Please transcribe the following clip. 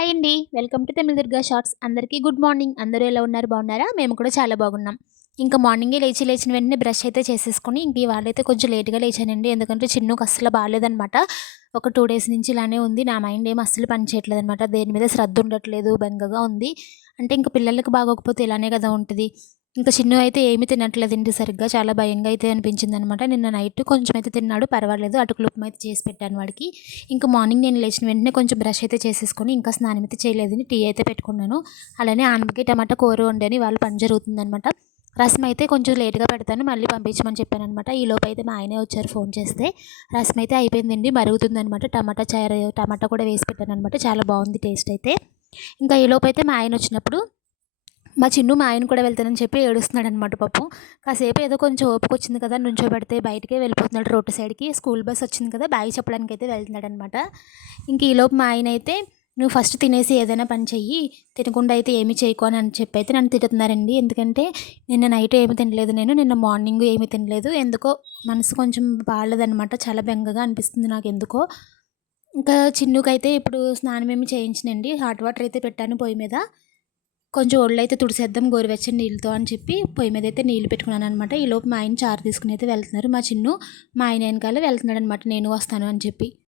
Hi అండి. Welcome to Tamil Durga shorts. అందరికీ good morning. అందరూ ఎలా ఉన్నారు? బాగున్నారా? మేము కూడా చాలా బాగున్నాం. ఇంకా మార్నింగే లేచిన వెంటనే బ్రష్ అయితే చేసేసుకొని ఇంక ఇవాళైతే కొంచెం లేట్‌గా లేచానండి. ఎందుకంటే చిన్నుకి అస్సలు బాలేదనమాట. ఒక 2 డేస్ నుంచి ఇలానే ఉంది. నా మైండ్ ఏమి అస్సలు పని చేయట్లేదనమాట. దేని మీద శ్రద్ధ ఉండట్లేదు. బెంగగా ఉంది. అంటే ఇంక పిల్లలకి బాగోకపోతే ఇలానే కదా ఉంటది. ఇంక చిన్ను అయితే ఏమి తినట్లేదండి సరిగ్గా. చాలా భయంగా అయితే అనిపించిందనమాట. నిన్న నైట్ కొంచెం అయితే తిన్నాడు పర్వాలేదు. అటుకులు ఉప్మా అయితే చేసి పెట్టాను వాడికి. ఇంక మార్నింగ్ నేను లేచిన వెంటనే కొంచెం బ్రష్ అయితే చేసేసుకొని ఇంకా స్నానం అయితే చేయలేదండి. టీ అయితే పెట్టుకున్నాను. అలానే ఆనపకాయ టమాటా కూర వండాను. ఇవాళ పని జరుగుతుందనమాట. రసం అయితే కొంచెం లేట్‌గా పెడతాను. మళ్ళీ పంపించమని చెప్పాననమాట. ఈలోపు అయితే మా ఆయనే వచ్చారు ఫోన్ చేస్తే. రసం అయితే అయిపోయిందండి. మరుగుతుందనమాట. టమాటా కూడా వేసి పెట్టాననమాట. చాలా బాగుంది టేస్ట్ అయితే. ఇంకా ఈలోపు అయితే మా ఆయన వచ్చినప్పుడు మా చిన్ను మా ఆయన కూడా వెళ్తానని చెప్పి ఏడుస్తున్నాడనమాట పాపం. కాసేపు ఏదో కొంచెం ఓపికొచ్చింది కదా! నుంచోబెడితే బయటికే వెళ్ళిపోతున్నాడు రోడ్డు సైడ్‌కి. స్కూల్ బస్ వచ్చింది కదా! బాయ్ చెప్పడానికైతే వెళ్తున్నాడనమాట. ఇంక ఈలోపు మా ఆయనైతే "నువ్వు ఫస్ట్ తినేసి ఏదైనా పని చెయ్యి. తినకుండా అయితే ఏమి చేయకు" అని చెప్పైతే నన్ను తిడుతున్నారండి. ఎందుకంటే నిన్న నైట్ ఏమి తినలేదు నేను. నిన్న మార్నింగ్ ఏమి తినలేదు. ఎందుకో మనసు కొంచెం బాలేదనమాట. చాలా బెంగగా అనిపిస్తుంది నాకెందుకో. ఇంకా చిన్నుకైతే ఇప్పుడు స్నానం ఏమి చేయించనండి. హాట్ వాటర్ అయితే పెట్టాను పొయ్యి మీద. కొంచెం ఒళ్ళైతే తుడిసేద్దాం గోరువెచ్చని నీళ్ళతో అని చెప్పి పొయ్యి మీదైతే నీళ్ళు పెట్టుకున్నాననమాట. ఈలోపు మా ఆయన చారు తీసుకుని అయితే వెళ్తున్నారు. మా చిన్ను మా ఆయన వెనకాలే వెళ్తున్నాడనమాట నేను వస్తాను అని చెప్పి.